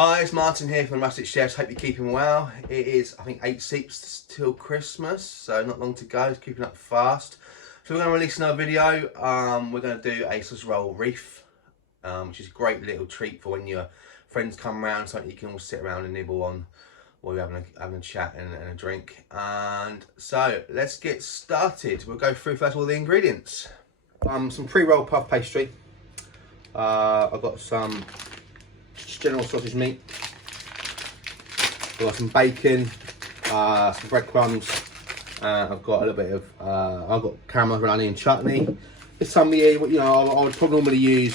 Hi, it's Martin here from the Rustic Chefs. Hope you're keeping well. It is, I think, 8 weeks till Christmas, so not long to go. It's keeping up fast. So we're going to release another video. We're going to do a sausage roll Wreath, which is a great little treat for when your friends come around, something you can all sit around and nibble on while you're having a chat and a drink. And so let's get started. We'll go through first all the ingredients. Some pre-rolled puff pastry. I've got some general sausage meat. I've got some bacon, some breadcrumbs. I've got a little bit of I've got caramel onion chutney. This time of year, you know, I would probably normally use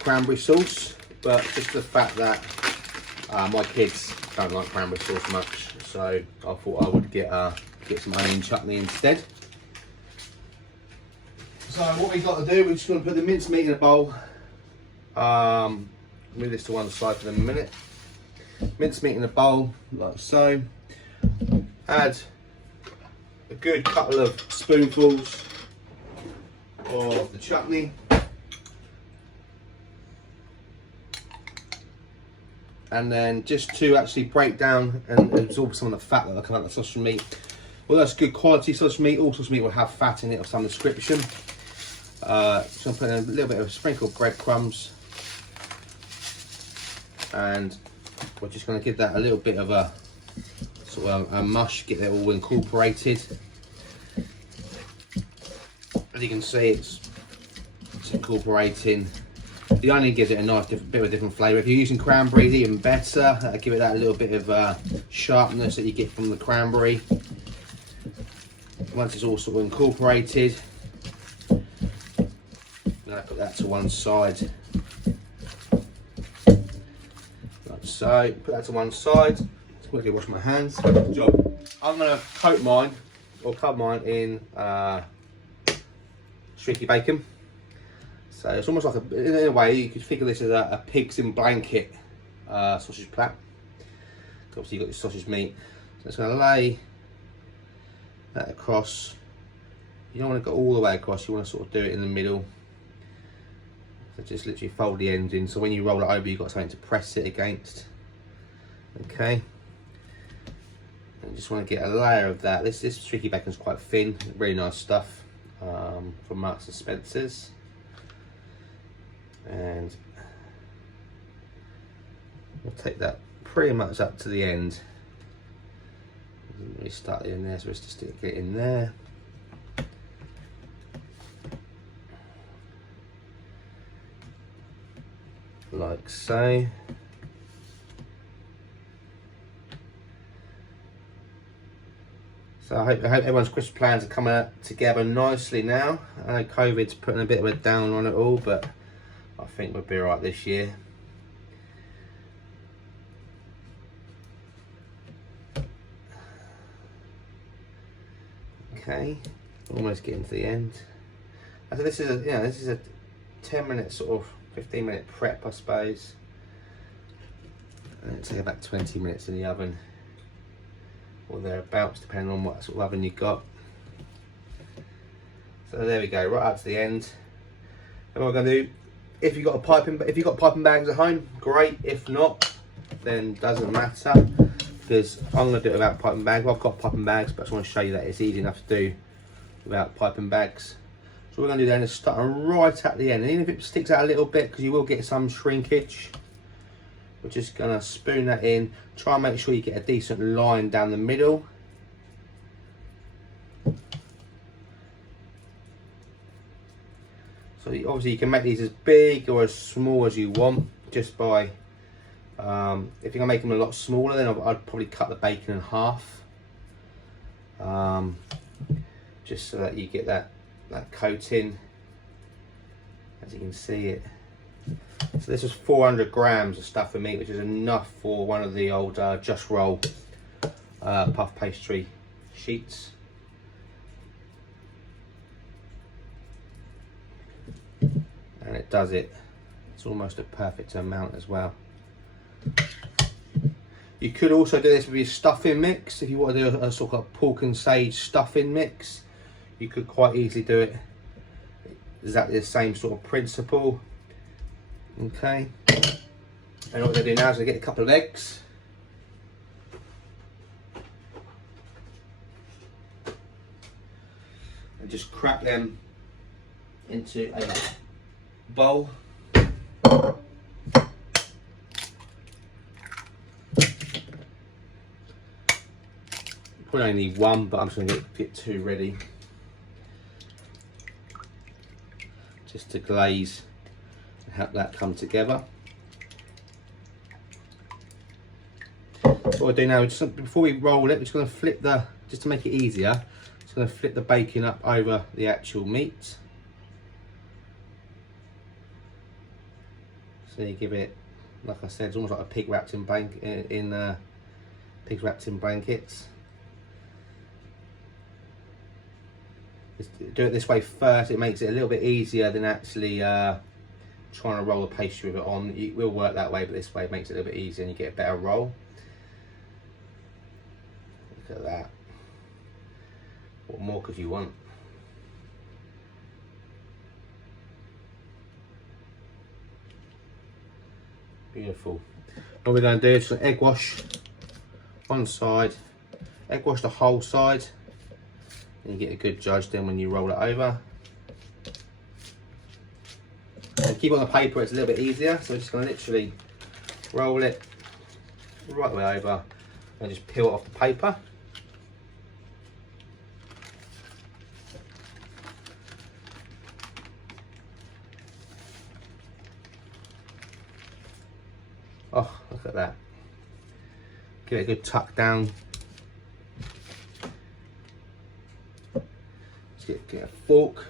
cranberry sauce, but just the fact that my kids don't like cranberry sauce much, so I thought I would get some onion chutney instead. So what we've got to do, we're just going to put the minced meat in a bowl. Move this to one side for a minute. Minced meat in a bowl, like so. Add a good couple of spoonfuls of the chutney. And then just to actually break down and absorb some of the fat that will come out of the sausage meat. Well, that's good quality sausage meat. All sausage meat will have fat in it of some description. So I'm putting a little bit of sprinkled breadcrumbs. And we're just going to give that a little bit of a sort of a mush, get that all incorporated. As you can see, it's incorporating. The onion gives it a nice bit of a different flavour. If you're using cranberry, it's even better. That'll give it that little bit of sharpness that you get from the cranberry. Once it's all sort of incorporated, I'm going to put that to one side. So put that to one side. Just quickly wash my hands. Good job. I'm going to coat mine or cover mine in streaky bacon. So it's almost like in a way you could figure this as a pigs in blanket sausage plat. Obviously you've got your sausage meat. So it's going to lay that across. You don't want to go all the way across. You want to sort of do it in the middle. So just literally fold the ends in, so when you roll it over you've got something to press it against. Okay. And you just want to get a layer of that. This streaky bacon's quite thin, really nice stuff from Marks and Spencer's. And we'll take that pretty much up to the end. Doesn't really start in there, so it's just stick it in there. Like so. So I hope everyone's Christmas plans are coming out together nicely now. I know COVID's putting a bit of a down on it all, but I think we'll be alright this year. Okay, almost getting to the end. So this is a 10-minute sort of 15-minute prep, I suppose. And it'll take about 20 minutes in the oven or thereabouts, depending on what sort of oven you've got. So there we go, right up to the end. And what we're going to do, if you've got piping bags at home, great. If not, then doesn't matter, because I'm going to do it without piping bags. Well, I've got piping bags, but I just want to show you that it's easy enough to do without piping bags. So what we're going to do then is start right at the end, and even if it sticks out a little bit, because you will get some shrinkage, we're just going to spoon that in. Try and make sure you get a decent line down the middle. So obviously you can make these as big or as small as you want, just by if you're going to make them a lot smaller, then I'd probably cut the bacon in half, just so that you get that coating, as you can see it. So this is 400 grams of stuffing meat, which is enough for one of the old Just Roll puff pastry sheets. And it does it. It's almost a perfect amount as well. You could also do this with your stuffing mix. If you want to do a sort of pork and sage stuffing mix, you could quite easily do it exactly the same sort of principle. Okay, And what we're going to do now is get a couple of eggs. And just crack them into a bowl. Probably only need one, but I'm just going to get two ready. Just to glaze and help that come together. What we'll do now, just before we roll it, we're just going to flip just to make it easier, just going to flip the bacon up over the actual meat. So you give it, like I said, it's almost like a pig wrapped in pigs wrapped in blankets. Just do it this way first. It makes it a little bit easier than actually trying to roll the pastry with it on. It will work that way, but this way it makes it a little bit easier and you get a better roll. Look at that. What more could you want? Beautiful. What we're going to do is egg wash one side, egg wash the whole side, and you get a good judge then when you roll it over. And keep it on the paper, it's a little bit easier, so we're just going to literally roll it right the way over and just peel it off the paper. Oh, look at that. Give it a good tuck down. Just get a fork.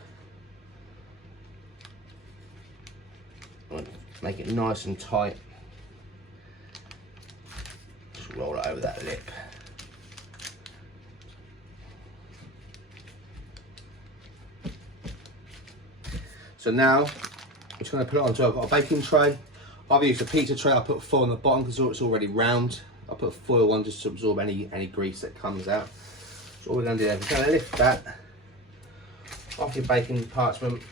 Make it nice and tight. Just roll it over that lip. So now, I'm just going to put it onto, I've got a baking tray. I've used a pizza tray. I put foil on the bottom because it's already round. I put foil on just to absorb any grease that comes out. So all we're going to do is we're going to lift that off your baking parchment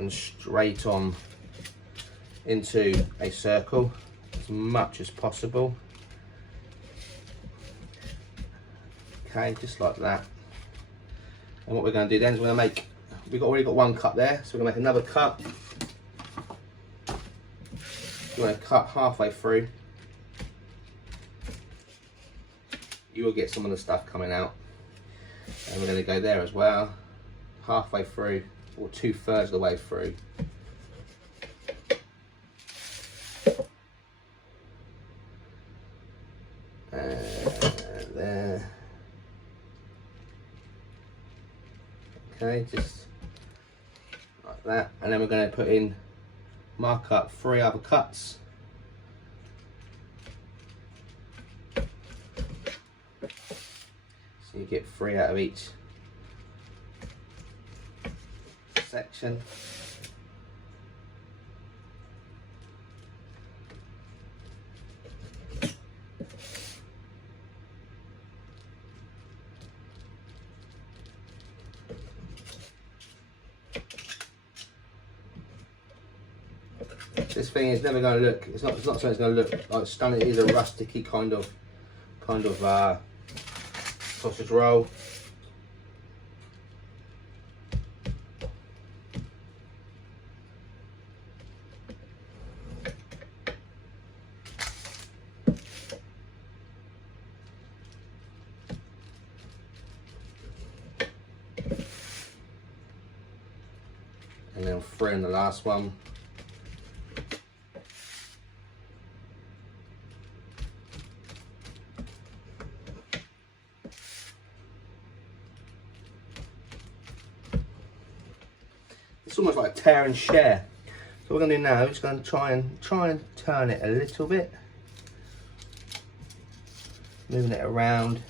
and straight on into a circle as much as possible. Okay, just like that. And what we're going to do then is we're going to make, we've already got one cut there, so we're going to make another cut. You want to cut halfway through. You will get some of the stuff coming out. And we're going to go there as well, halfway through, or 2/3 of the way through. And there. Okay, just like that. And then we're going to put in, mark up 3 other cuts. So you get 3 out of each section. This thing is never going to look, it's not something that's going to look like stunning. It is a rusticy kind of sausage roll. And then throw in the last one. It's almost like a tear and share. So what we're going to do now, we're just going to try and turn it a little bit, moving it around.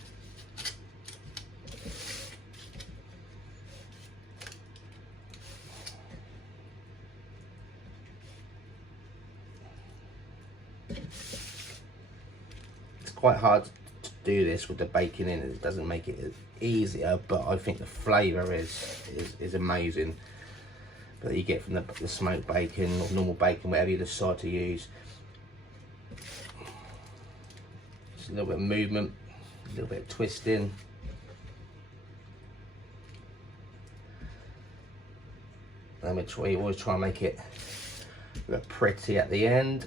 It's quite hard to do this with the bacon in it. It doesn't make it easier, but I think the flavour is amazing. that you get from the smoked bacon or normal bacon, whatever you decide to use. Just a little bit of movement, a little bit of twisting. And we always try and make it look pretty at the end.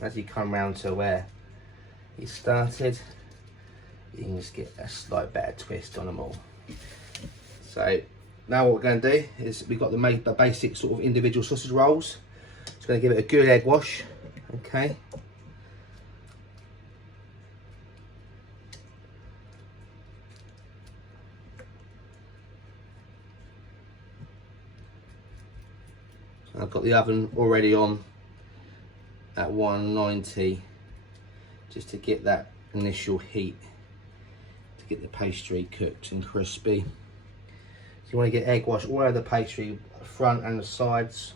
As you come round to where you started, you can just get a slight better twist on them all. So now what we're going to do is we've got the basic sort of individual sausage rolls. Just going to give it a good egg wash. Okay. I've got the oven already on at 190 just to get that initial heat to get the pastry cooked and crispy. So you want to get egg wash all over the pastry, the front and the sides.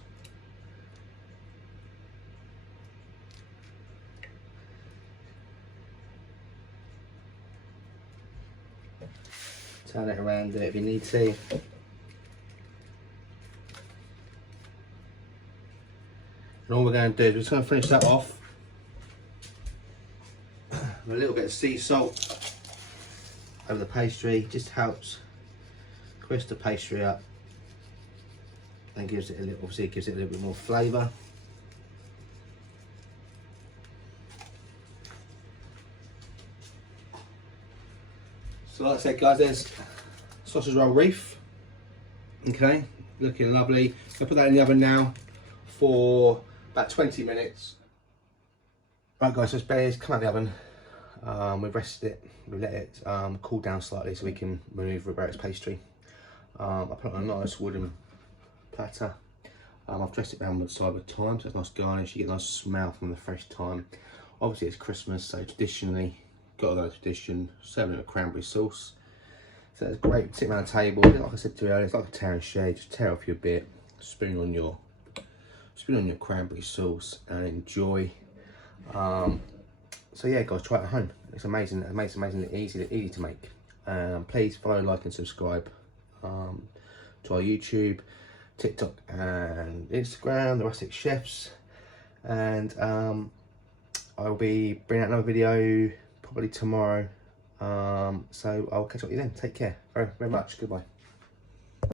Turn it around, do it if you need to. And all we're going to do is we're just going to finish that off with a little bit of sea salt over the pastry. Just helps crisp the pastry up and gives it a little, obviously it gives it a little bit more flavour. So like I said guys, there's sausage roll Wreath. Okay, looking lovely. I'll put that in the oven now for about 20 minutes. Right guys, so it's come out of the oven. We've rested it, we've let it cool down slightly so we can remove Roberta's pastry. I put it on a nice wooden platter. I've dressed it down with the side with thyme, so it's a nice garnish. You get a nice smell from the fresh thyme. Obviously it's Christmas, so traditionally, got to go tradition, serving it with cranberry sauce. So it's great, sit around the table, like I said to you earlier, it's like a tear and shade, just tear off your bit, spoon on your cranberry sauce and enjoy. So yeah guys, try it at home. It's amazing, easy to make. Please follow, like and subscribe to our YouTube, TikTok and Instagram, the Rustic Chefs. And I'll be bringing out another video probably tomorrow. So I'll catch up with you then. Take care very, very much. Goodbye.